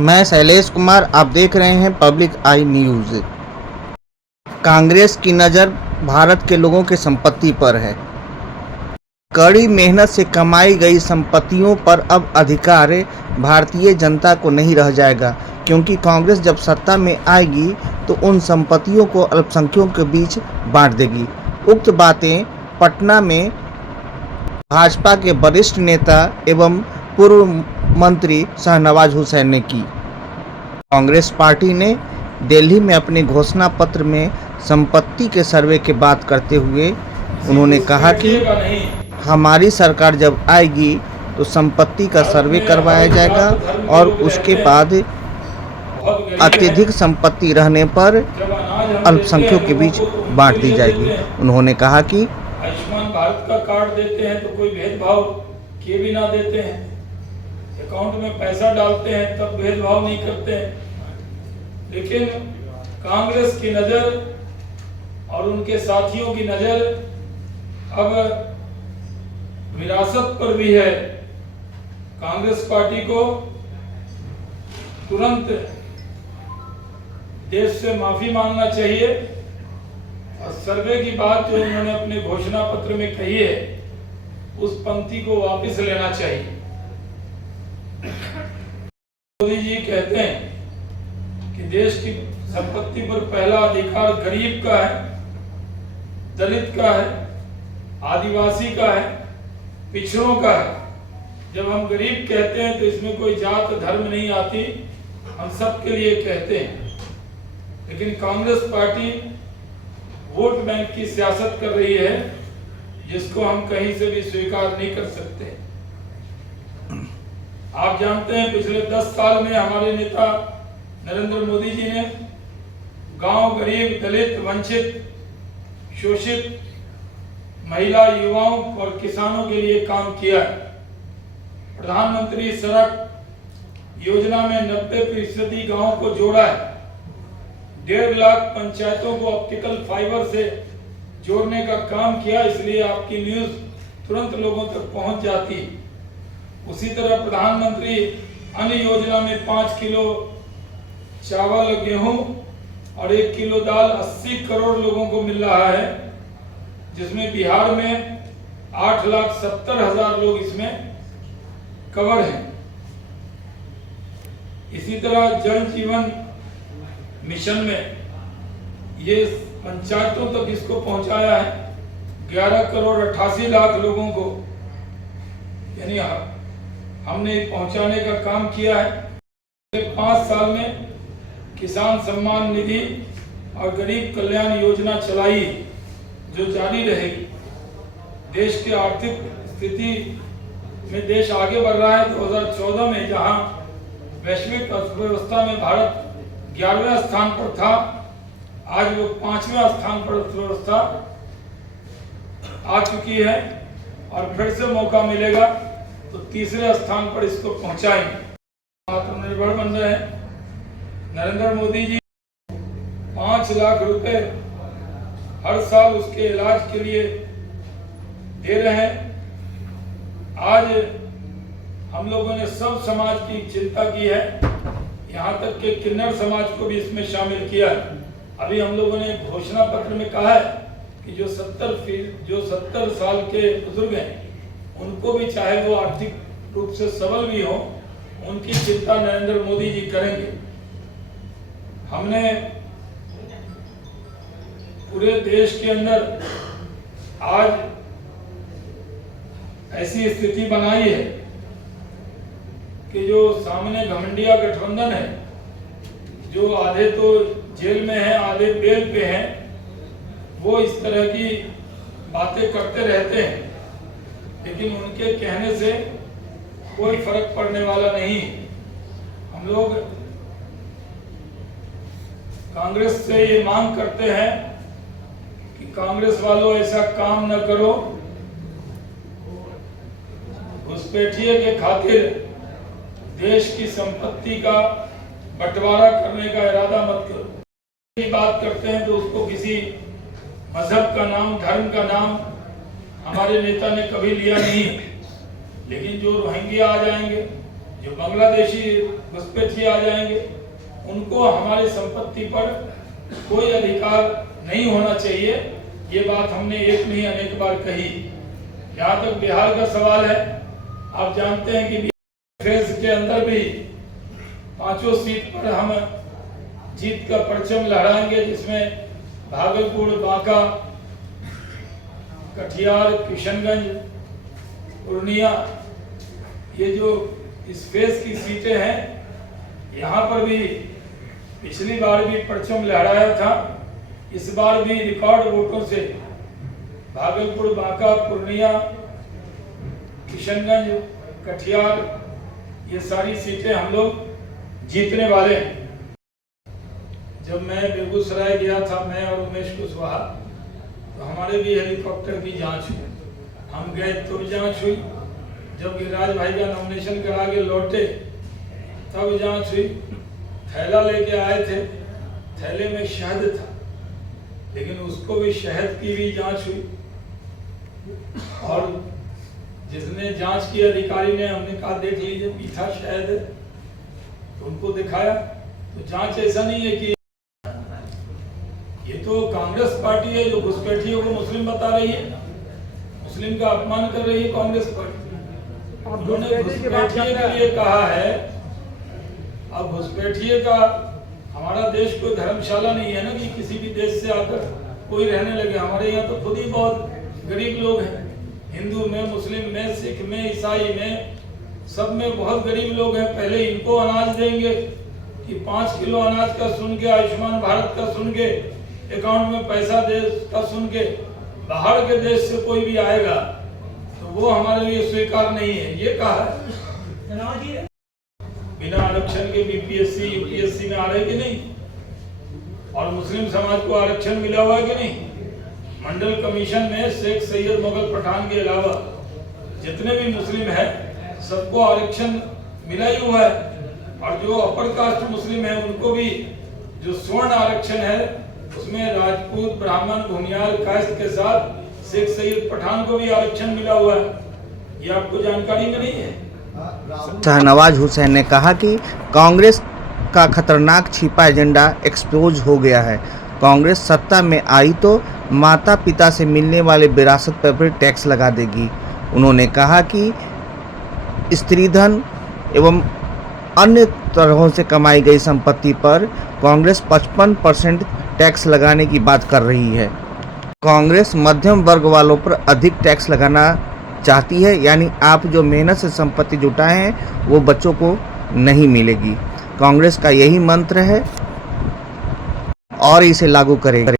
मैं शैलेश कुमार, आप देख रहे हैं पब्लिक आई न्यूज़। कांग्रेस की नज़र भारत के लोगों की संपत्ति पर है। कड़ी मेहनत से कमाई गई संपत्तियों पर अब अधिकार भारतीय जनता को नहीं रह जाएगा, क्योंकि कांग्रेस जब सत्ता में आएगी तो उन संपत्तियों को अल्पसंख्यकों के बीच बांट देगी। उक्त बातें पटना में भाजपा के वरिष्ठ नेता एवं पूर्व मंत्री शाहनवाज हुसैन ने की। कांग्रेस पार्टी ने दिल्ली में अपने घोषणा पत्र में संपत्ति के सर्वे की बात करते हुए उन्होंने कहा कि हमारी सरकार जब आएगी तो संपत्ति का सर्वे करवाया जाएगा और उसके बाद अत्यधिक संपत्ति रहने पर अल्पसंख्यकों के बीच बांट दी जाएगी। उन्होंने कहा कि आयुष्मान भारत का कार्ड देते हैं तो कोई भेदभाव किए भी ना देते हैं, अकाउंट में पैसा डालते हैं तब भेदभाव नहीं करते हैं। लेकिन कांग्रेस की नजर और उनके साथियों की नजर अब विरासत पर भी है। कांग्रेस पार्टी को तुरंत देश से माफी मांगना चाहिए और सर्वे की बात जो उन्होंने अपने घोषणा पत्र में कही है उस पंक्ति को वापस लेना चाहिए। मोदी जी कहते हैं कि देश की संपत्ति पर पहला अधिकार गरीब का है, दलित का है, आदिवासी का है, पिछड़ों का है। जब हम गरीब कहते हैं तो इसमें कोई जात धर्म नहीं आती, हम सब के लिए कहते हैं। लेकिन कांग्रेस पार्टी वोट बैंक की सियासत कर रही है जिसको हम कहीं से भी स्वीकार नहीं कर सकते। आप जानते हैं पिछले 10 साल में हमारे नेता नरेंद्र मोदी जी ने गांव, गरीब, दलित, वंचित, शोषित, महिला, युवाओं और किसानों के लिए काम किया है। प्रधानमंत्री सड़क योजना में 90% गांवों को जोड़ा है। 1.5 लाख पंचायतों को ऑप्टिकल फाइबर से जोड़ने का काम किया, इसलिए आपकी न्यूज तुरंत लोगों तक पहुंच जाती है। उसी तरह प्रधानमंत्री अन्न योजना में 5 किलो चावल, गेहूं और 1 किलो दाल 80 करोड़ लोगों को मिल रहा है, जिसमें बिहार में 8,70,000 लोग इसमें कवर हैं। इसी तरह जल जीवन मिशन में ये पंचायतों तक इसको पहुंचाया है 11 करोड़ 88 लाख लोगों को, यानी हमने पहुंचाने का काम किया है। 5 साल में किसान सम्मान निधि और गरीब कल्याण योजना चलाई जो जारी रहेगी। देश की आर्थिक स्थिति में देश आगे बढ़ रहा है। 2014 में जहां वैश्विक अर्थव्यवस्था में भारत 11वें स्थान पर था, आज वो 5वें स्थान पर अर्थव्यवस्था आ चुकी है और फिर से मौका मिलेगा तो 3रे स्थान पर इसको पहुंचाएंगे। आत्मनिर्भर बन रहे हैं। नरेंद्र मोदी जी 5 लाख रुपए हर साल उसके इलाज के लिए दे रहे हैं। आज हम लोगों ने सब समाज की चिंता की है, यहाँ तक कि किन्नर समाज को भी इसमें शामिल किया है। अभी हम लोगों ने घोषणा पत्र में कहा है कि जो 70 साल के बुजुर्ग हैं उनको भी, चाहे वो आर्थिक रूप से सबल भी हो, उनकी चिंता नरेंद्र मोदी जी करेंगे। हमने पूरे देश के अंदर आज ऐसी स्थिति बनाई है कि जो सामने घमंडिया गठबंधन है, जो आधे तो जेल में हैं, आधे बेल पे हैं, वो इस तरह की बातें करते रहते हैं, लेकिन उनके कहने से कोई फर्क पड़ने वाला नहीं। हम लोग कांग्रेस से ये मांग करते हैं कि कांग्रेस वालों ऐसा काम न करो, घुसपैठिए के खातिर देश की संपत्ति का बंटवारा करने का इरादा मत करो। बात करते हैं तो उसको किसी मजहब का नाम, धर्म का नाम हमारे नेता ने कभी लिया नहीं। लेकिन जो रोहिंग्या आ जाएंगे, जो बांग्लादेशी घुसपैठिए आ जाएंगे उनको हमारी संपत्ति पर कोई अधिकार नहीं होना चाहिए। ये बात हमने एक नहीं अनेक बार कही। जहाँ तक बिहार का सवाल है, आप जानते हैं कि फेज के अंदर भी 5 सीट पर हम जीत का परचम लहराएंगे, जिसमें भागलपुर, बांका, कटिहार, किशनगंज, पूर्णिया, ये जो इस फेज की सीटें हैं, यहाँ पर भी पिछली बार भी परचम लहराया था। इस बार भी रिकॉर्ड वोटों से भागलपुर, बांका, पूर्णिया, किशनगंज, कटिहार, ये सारी सीटें हम लोग जीतने वाले हैं। जब मैं बेगूसराय गया था, मैं और उमेश कुशवाहा, तो हमारे भी हेलीकॉप्टर की जांच हुई। हम गए तो जांच हुई, जब गिरिराज भाई का नॉमिनेशन करा के लौटे तब जांच हुई। थैला लेके आए थे, थैले में शहद था, लेकिन उसको भी शहद की भी जांच हुई। और जिसने जांच की अधिकारी ने, हमने कहा देख लीजिए मीठा शहद है, तो उनको दिखाया। तो जांच ऐसा नहीं है कि ये तो कांग्रेस पार्टी है जो घुसपैठियों को मुस्लिम बता रही है, मुस्लिम का अपमान कर रही है कांग्रेस पार्टी। उन्होंने घुसपैठिए के लिए कहा है। अब घुसपैठिए का, हमारा देश कोई धर्मशाला नहीं है ना कि किसी भी देश से आकर कोई रहने लगे। हमारे यहाँ तो खुद ही बहुत गरीब लोग हैं, हिंदू में, मुस्लिम में, सिख में, ईसाई में, सब में बहुत गरीब लोग हैं। पहले इनको अनाज देंगे कि 5 किलो अनाज का सुन के, आयुष्मान भारत का सुन के, अकाउंट में पैसा दे का सुन के, बाहर के देश से कोई भी आएगा तो वो हमारे लिए स्वीकार नहीं है, ये कहा है। बिना आरक्षण के बीपीएससी, यूपीएससी में आ रहे कि नहीं, और मुस्लिम समाज को आरक्षण मिला हुआ है कि नहीं। मंडल कमीशन में शेख सैयद मुगल पठान के अलावा जितने भी मुस्लिम हैं सबको आरक्षण मिला ही हुआ है। और जो अपर कास्ट मुस्लिम है उनको भी जो स्वर्ण आरक्षण है उसमें राजपूत, ब्राह्मण, भूमियाल कास्ट के साथ शेख सैयद पठान को भी आरक्षण मिला हुआ है। ये आपको जानकारी में नहीं है। शाहनवाज हुसैन ने कहा कि कांग्रेस का खतरनाक छिपा एजेंडा एक्सपोज हो गया है। कांग्रेस सत्ता में आई तो माता पिता से मिलने वाले विरासत पर भी टैक्स लगा देगी। उन्होंने कहा कि स्त्रीधन एवं अन्य तरहों से कमाई गई संपत्ति पर कांग्रेस 55% टैक्स लगाने की बात कर रही है। कांग्रेस मध्यम वर्ग वालों पर अधिक टैक्स लगाना चाहती है, यानी आप जो मेहनत से संपत्ति जुटाए हैं वो बच्चों को नहीं मिलेगी। कांग्रेस का यही मंत्र है और इसे लागू करेगी।